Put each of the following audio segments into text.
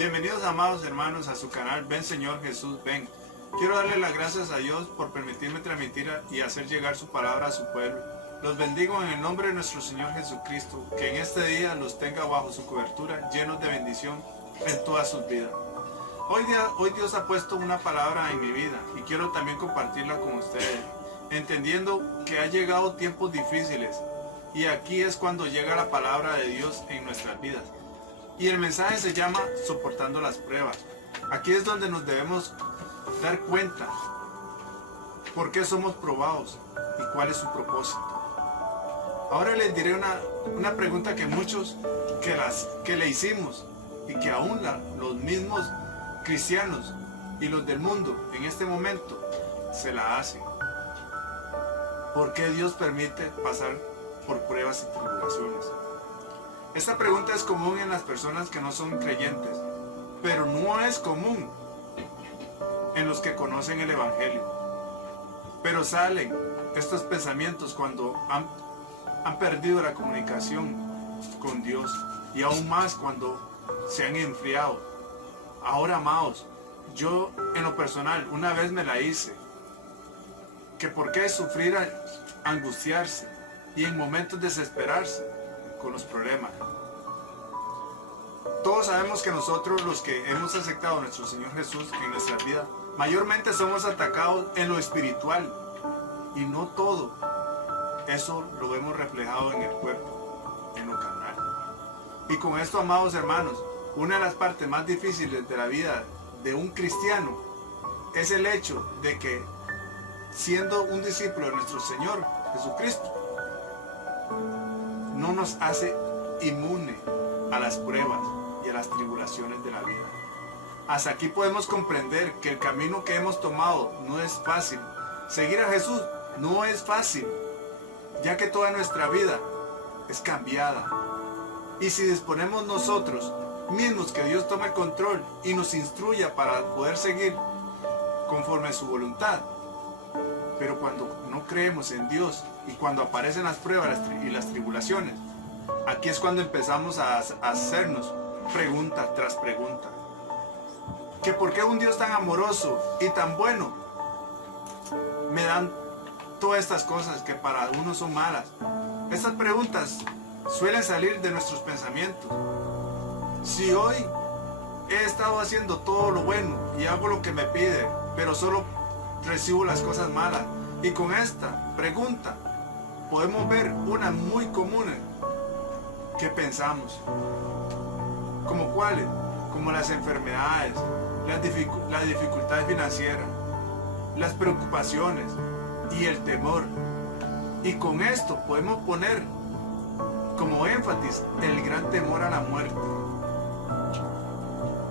Bienvenidos, amados hermanos, a su canal Ven Señor Jesús Ven. Quiero darle las gracias a Dios por permitirme transmitir y hacer llegar su palabra a su pueblo. Los bendigo en el nombre de nuestro Señor Jesucristo, que en este día los tenga bajo su cobertura, llenos de bendición en todas sus vidas. Hoy Dios ha puesto una palabra en mi vida y quiero también compartirla con ustedes, entendiendo que ha llegado tiempos difíciles y aquí es cuando llega la palabra de Dios en nuestras vidas. Y el mensaje se llama Soportando las pruebas. Aquí es donde nos debemos dar cuenta por qué somos probados y cuál es su propósito. Ahora les diré una pregunta que muchos que le hicimos y que aún los mismos cristianos y los del mundo en este momento se la hacen. ¿Por qué Dios permite pasar por pruebas y tribulaciones? Esta pregunta es común en las personas que no son creyentes, pero no es común en los que conocen el Evangelio. Pero salen estos pensamientos cuando han perdido la comunicación con Dios y aún más cuando se han enfriado. Ahora, amados, yo en lo personal una vez me la hice, que por qué sufrir, angustiarse y en momentos desesperarse con los problemas. Todos sabemos que nosotros, los que hemos aceptado a nuestro Señor Jesús en nuestra vida, mayormente somos atacados en lo espiritual y no todo eso lo vemos reflejado en el cuerpo, en lo carnal. Y con esto, amados hermanos, una de las partes más difíciles de la vida de un cristiano es el hecho de que, siendo un discípulo de nuestro Señor Jesucristo, no nos hace inmune a las pruebas y a las tribulaciones de la vida. Hasta aquí podemos comprender que el camino que hemos tomado no es fácil. Seguir a Jesús no es fácil, ya que toda nuestra vida es cambiada. Y si disponemos nosotros mismos que Dios tome el control y nos instruya para poder seguir conforme a su voluntad, pero cuando no creemos en Dios y cuando aparecen las pruebas y las tribulaciones, aquí es cuando empezamos a hacernos pregunta tras pregunta. Que por qué un Dios tan amoroso y tan bueno me dan todas estas cosas que para uno son malas. Estas preguntas suelen salir de nuestros pensamientos. Si hoy he estado haciendo todo lo bueno y hago lo que me pide, pero solo recibo las cosas malas, y con esta pregunta podemos ver una muy común que pensamos. ¿Como cuáles? Como las enfermedades, las dificultades financieras, las preocupaciones y el temor. Y con esto podemos poner como énfasis el gran temor a la muerte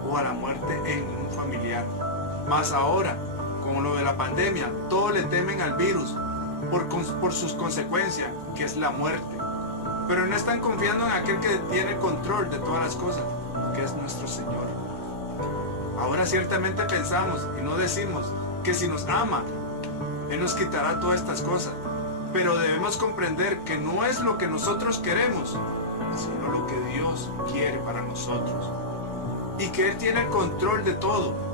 o a la muerte en un familiar. Más ahora, con lo de la pandemia, todos le temen al virus por sus consecuencias, que es la muerte. Pero no están confiando en aquel que tiene el control de todas las cosas, que es nuestro Señor. Ahora ciertamente pensamos y no decimos que si nos ama, Él nos quitará todas estas cosas. Pero debemos comprender que no es lo que nosotros queremos, sino lo que Dios quiere para nosotros. Y que Él tiene el control de todo.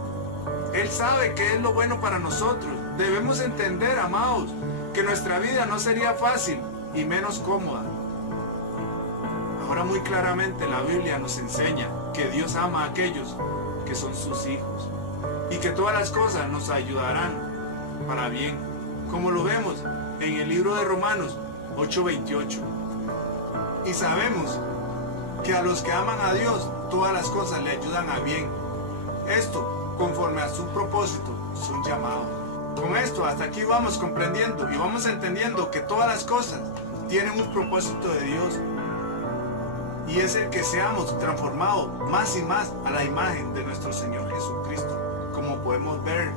Él sabe qué es lo bueno para nosotros. Debemos entender, amados, que nuestra vida no sería fácil y menos cómoda. Ahora muy claramente la Biblia nos enseña que Dios ama a aquellos que son sus hijos y que todas las cosas nos ayudarán para bien, como lo vemos en el libro de Romanos 8:28. Y sabemos que a los que aman a Dios todas las cosas le ayudan a bien. Esto conforme a su propósito son llamados. Con esto hasta aquí vamos comprendiendo y vamos entendiendo que todas las cosas tienen un propósito de Dios. Y es el que seamos transformados más y más a la imagen de nuestro Señor Jesucristo, como podemos ver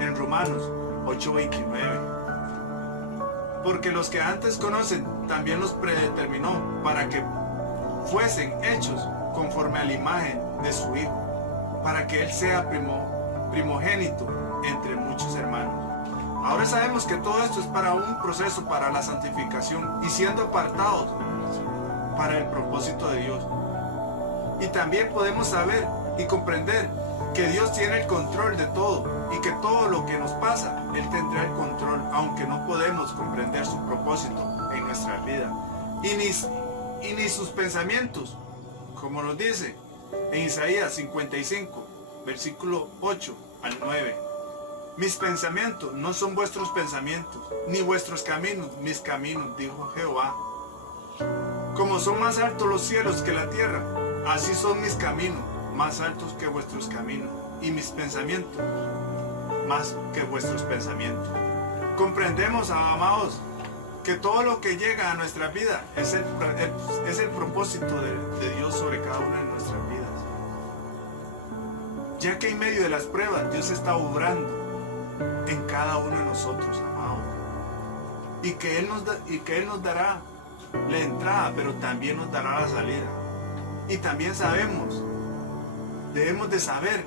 en Romanos 8:29. Porque los que antes conocen también los predeterminó para que fuesen hechos conforme a la imagen de su Hijo, para que Él sea primogénito entre muchos hermanos. Ahora sabemos que todo esto es para un proceso para la santificación y siendo apartados para el propósito de Dios. Y también podemos saber y comprender que Dios tiene el control de todo y que todo lo que nos pasa, Él tendrá el control, aunque no podemos comprender su propósito en nuestra vida y ni sus pensamientos, como nos dice en Isaías 55, versículo 8 al 9. Mis pensamientos no son vuestros pensamientos, ni vuestros caminos mis caminos, dijo Jehová. Como son más altos los cielos que la tierra, así son mis caminos más altos que vuestros caminos, y mis pensamientos más que vuestros pensamientos. Comprendemos, amados, que todo lo que llega a nuestra vida es el propósito de Dios sobre cada una de nuestras vidas. Ya que en medio de las pruebas Dios está obrando en cada uno de nosotros, amados. Y que Él nos dará la entrada, pero también nos dará la salida. Y también debemos de saber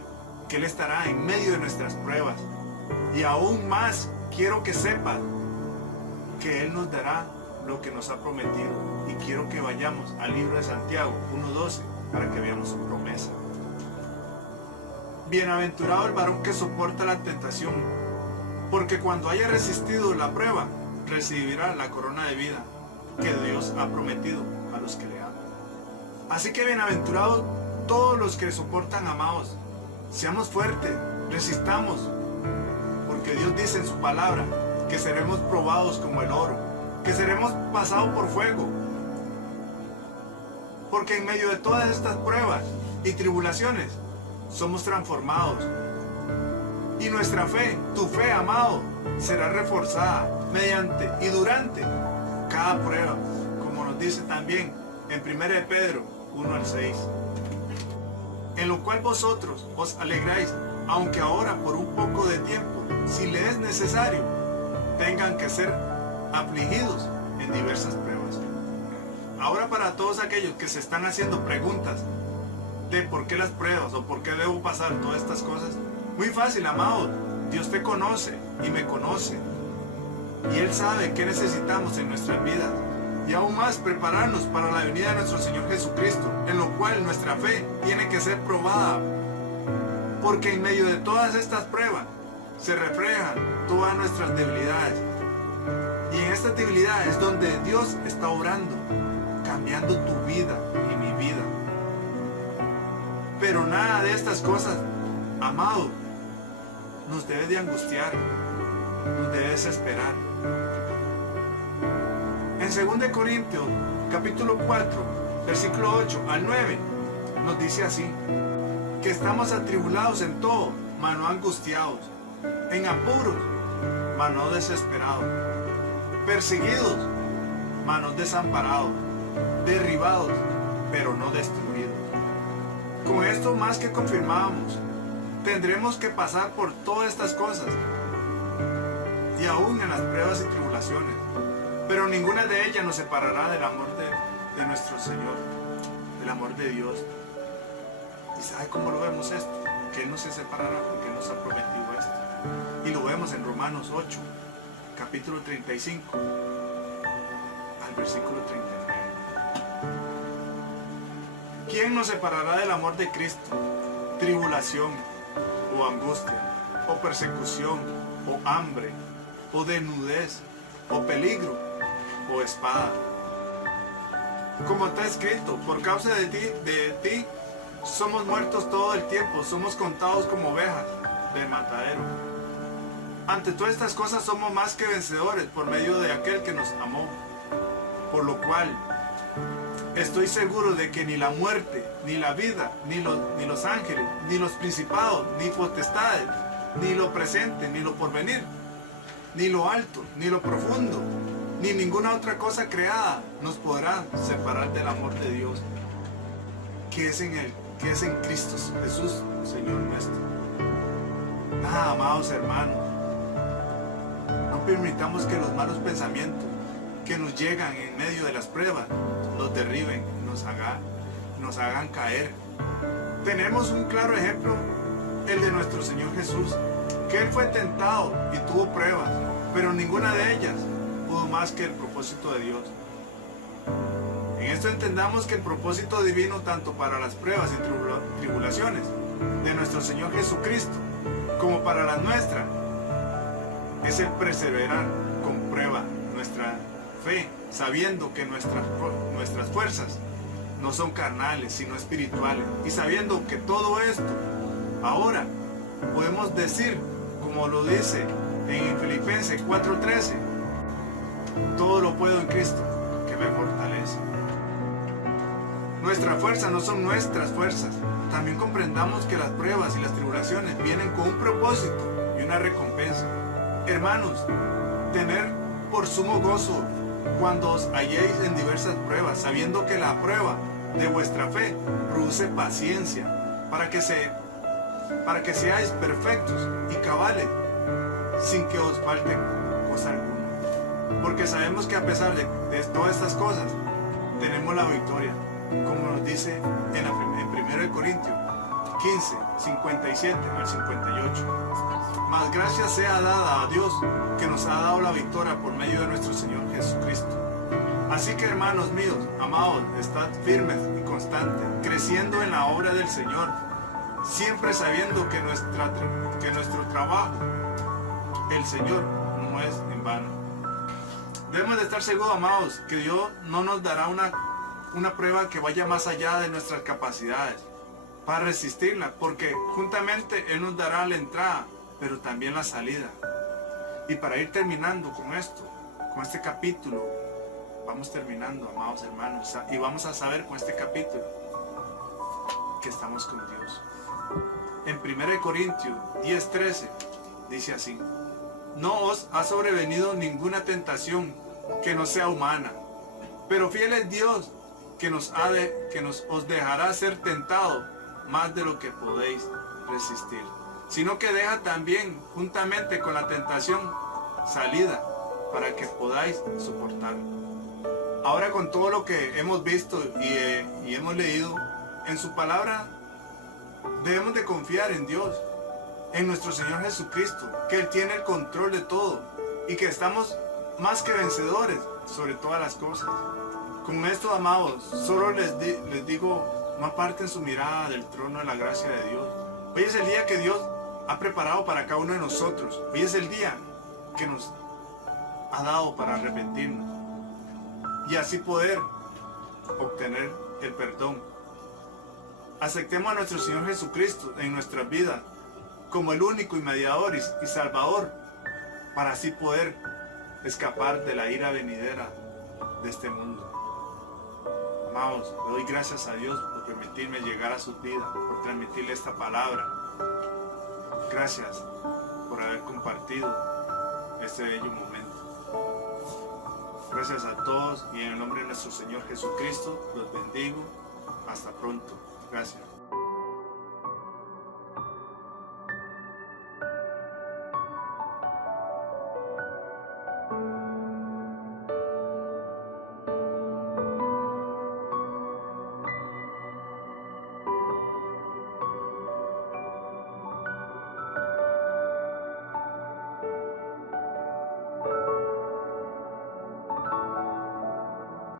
que Él estará en medio de nuestras pruebas. Y aún más, quiero que sepan que Él nos dará lo que nos ha prometido. Y quiero que vayamos al libro de Santiago 1:12 para que veamos su promesa. Bienaventurado el varón que soporta la tentación, porque cuando haya resistido la prueba, recibirá la corona de vida que Dios ha prometido a los que le aman. Así que bienaventurados todos los que soportan, amados. Seamos fuertes, resistamos, porque Dios dice en su palabra que seremos probados como el oro, que seremos pasados por fuego. Porque en medio de todas estas pruebas y tribulaciones, somos transformados. Y nuestra fe, tu fe, amado, será reforzada mediante y durante cada prueba, como nos dice también en 1 de Pedro 1:6. En lo cual vosotros os alegráis, aunque ahora por un poco de tiempo, si le es necesario, tengan que ser afligidos en diversas pruebas. Ahora, para todos aquellos que se están haciendo preguntas de por qué las pruebas o por qué debo pasar todas estas cosas, muy fácil, amado. Dios te conoce y me conoce, y Él sabe qué necesitamos en nuestras vidas, y aún más prepararnos para la venida de nuestro Señor Jesucristo, en lo cual nuestra fe tiene que ser probada, porque en medio de todas estas pruebas se reflejan todas nuestras debilidades, y en estas debilidades es donde Dios está obrando, cambiando tu vida y mi vida. Pero nada de estas cosas, amado, nos debe de angustiar, nos debe desesperar. En 2 Corintios capítulo 4, versículo 8 al 9, nos dice así: que estamos atribulados en todo, mas no angustiados, en apuros, mas no desesperados, perseguidos, mas no desamparados, derribados, pero no destruidos. Con esto más que confirmamos, tendremos que pasar por todas estas cosas, y aún en las pruebas y tribulaciones, pero ninguna de ellas nos separará del amor de nuestro Señor, del amor de Dios. ¿Y sabe cómo lo vemos esto? Que Él no se separará porque Él nos ha prometido esto. Y lo vemos en Romanos 8, capítulo 35, al versículo 39. ¿Quién nos separará del amor de Cristo? Tribulación, o angustia, o persecución, o hambre, o desnudez, o peligro, o espada. Como está escrito, por causa de ti, somos muertos todo el tiempo, somos contados como ovejas de matadero. Ante todas estas cosas somos más que vencedores por medio de aquel que nos amó. Por lo cual, estoy seguro de que ni la muerte, ni la vida, ni los ángeles, ni los principados, ni potestades, ni lo presente, ni lo porvenir, ni lo alto, ni lo profundo, ni ninguna otra cosa creada nos podrá separar del amor de Dios, que es en Cristo Jesús, Señor nuestro. Nada, amados hermanos, no permitamos que los malos pensamientos que nos llegan en medio de las pruebas nos derriben, nos hagan caer. Tenemos un claro ejemplo, el de nuestro Señor Jesús, que Él fue tentado y tuvo pruebas, pero ninguna de ellas pudo más que el propósito de Dios. En esto entendamos que el propósito divino, tanto para las pruebas y tribulaciones, de nuestro Señor Jesucristo, como para la nuestra, es el perseverar con prueba nuestra fe, sabiendo que nuestras fuerzas no son carnales, sino espirituales, y sabiendo que todo esto, ahora podemos decir, como lo dice en Filipenses 4:13, todo lo puedo en Cristo que me fortalece. Nuestras fuerzas no son nuestras fuerzas. También comprendamos que las pruebas y las tribulaciones vienen con un propósito y una recompensa. Hermanos, tener por sumo gozo cuando os halléis en diversas pruebas, sabiendo que la prueba de vuestra fe produce paciencia, para que seáis perfectos y cabales, sin que os falte cosa alguna. Porque sabemos que a pesar de todas estas cosas, tenemos la victoria, como nos dice en 1 Corintios 15, 57 al 58. Mas gracias sea dada a Dios, que nos ha dado la victoria por medio de nuestro Señor Jesucristo. Así que, hermanos míos, amados, estad firmes y constantes, creciendo en la obra del Señor, siempre sabiendo que nuestro trabajo, el Señor, no es en vano. Debemos de estar seguros, amados, que Dios no nos dará una prueba que vaya más allá de nuestras capacidades para resistirla, porque juntamente Él nos dará la entrada, pero también la salida. Y para ir terminando con esto, con este capítulo, vamos terminando, amados hermanos, y vamos a saber con este capítulo que estamos con Dios. En 1 Corintios 10:13 dice así: no os ha sobrevenido ninguna tentación que no sea humana, pero fiel es Dios, que os dejará ser tentado más de lo que podéis resistir, sino que deja también juntamente con la tentación salida para que podáis soportar. Ahora, con todo lo que hemos visto y hemos leído en su palabra, debemos de confiar en Dios, en nuestro Señor Jesucristo, que Él tiene el control de todo y que estamos más que vencedores sobre todas las cosas. Con esto, amados, solo les digo, no aparten su mirada del trono de la gracia de Dios. Hoy es el día que Dios ha preparado para cada uno de nosotros. Hoy es el día que nos ha dado para arrepentirnos y así poder obtener el perdón. Aceptemos a nuestro Señor Jesucristo en nuestras vidas como el único y mediador y salvador, para así poder escapar de la ira venidera de este mundo. Amados, le doy gracias a Dios por permitirme llegar a sus vidas, por transmitirle esta palabra. Gracias por haber compartido este bello momento. Gracias a todos y en el nombre de nuestro Señor Jesucristo los bendigo. Hasta pronto. Gracias.